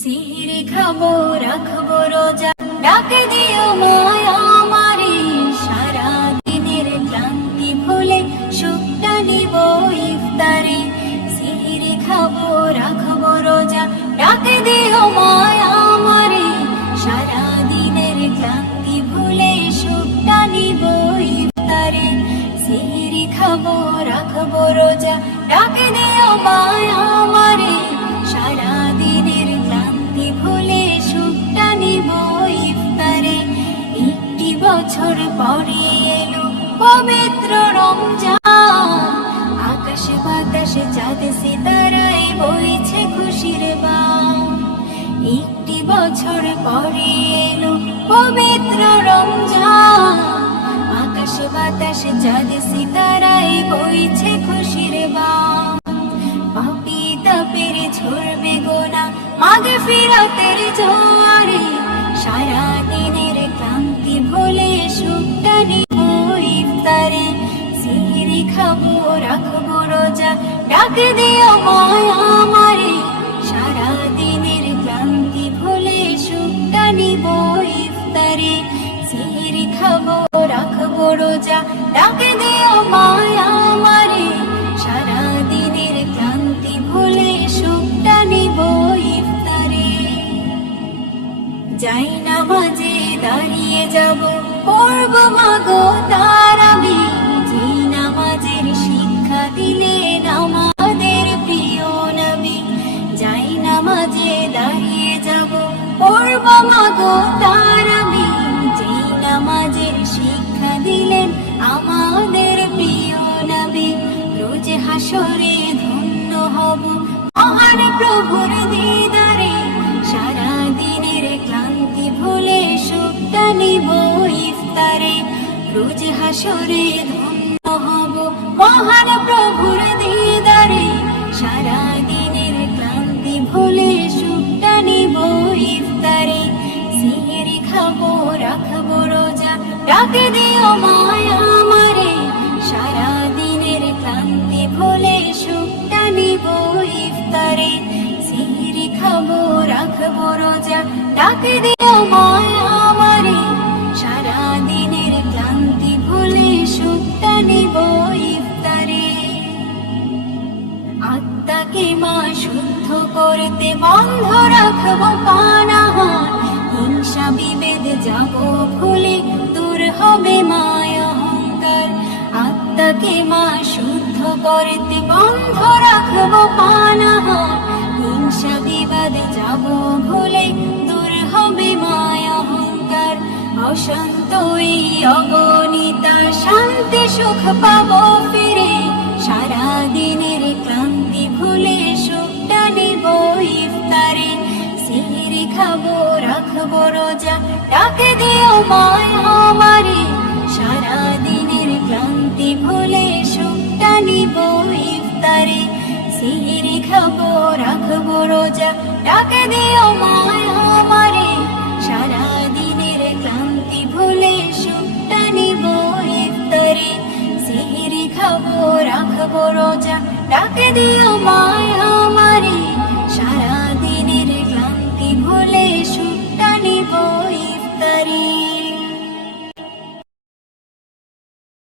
সিহিরি খাবো রাখবো রোজা, ডাকে দিও মায়া আমারে, সারা দিনের ক্লান্তি ভুলে সুখটা নিব ইফতারে। সিহিরি খাবো রাখবো রোজা, ডাকে দিও মায়া আমারে, সারা দিনের ক্লান্তি ভুলে সুখটা নিব ইফতারে। সিহিরি খাবো রাখবো রোজা, ডাকে দিও মায়া আমারে, সারা দিনের ক্লান্তি ভুলে সুখটা নিব ইফতারে। একটি বছর পরে এলো পবিত্র রমজান, আকাশে বাতাসে চাঁদ সিতারায় বইছে খুশির বান। একটি বছর পরে এলো পবিত্র রমজান, আকাশে বাতাসে চাঁদ সিতারায় বইছে খুশির বান। পাপী তাপের ঝরবে গোনা মাগফিরাতের জোয়ারে, সারা দিনের ক্লান্তি ভুলে সুখটা নিব ইফতারে। সিহিরি খাবো রাখবো রোজা, ডাকে দিও মায়া আমারে, সারা দিনের ক্লান্তি ভুলে সুখটা নিব ইফতারে। সিহিরি খাবো রাখবো রোজা, ডাকে দিও মায়া আমারে, সারা দিনের ক্লান্তি ভুলে সুখটা নিব ইফতারে। যাই নামাজে দাঁড়িয়ে যাব, পড়ব মাগো তারাবি, যে নামাজের শিক্ষা দিলেন আমাদের প্রিয় নবী। যাই নামাজে দাঁড়িয়ে যাব, পড়ব মাগো তারাবি, যে নামাজের শিক্ষা দিলেন আমাদের প্রিয় নবী। রোজ হাসরে ধন্য হব মহান প্রভুর দিদারে, সারা দিনের ক্লান্তি ভুলে সুখটা নিব ইফতারে। রোজ হাসরে ধন্য হব মহান প্রভুর দিদারে, সারা দিনের ক্লান্তি ভুলে সুখটা নিব ইফতারে। সিহিরি খাবো রাখবো রোজা, ডাকে দিও মায়া আমারে, সারা দিনের ক্লান্তি ভুলে সুখটা নিব ইফতারে। সিহিরি খাবো রাখবো রোজা, ডাকে দিও মায়া আমারে, সারা দিনের ক্লান্তি ভুলে সুখটা নিব ইফতারে। আত্মাকে মা শুদ্ধ করতে বন্ধ রাখবো পানাহার, হিংসা বিভেদ যাব ভুলে দূর হবে মায়া অহংকার। আত্মাকে মা শুদ্ধ করতে বন্ধ রাখবো পানাহার, হিংসা বিবাদ যাব ভুলে দূর হবে মায়া অহংকার। অশান্ত এই অগণিতা শান্তি সুখ পাবো ফিরে, সারা দিনের ক্লান্তি ভুলে সুখটা নিব ইফতারে। সিহিরি খাবো রাখবো রোজা, ডাকে দিও মায়া আমারে, সারা দিনের ক্লান্তি ভুলে সুখটা নিব ইফতারে। সিহিরি খাবো রাখবো রোজা, ডাকে দিও মায়া আমারে, সারা দিনের ক্লান্তি ভুলে সুখটা নিব ইফতারে। সিহিরি খাবো রাখবো রোজা, ডাকে দিও মায়া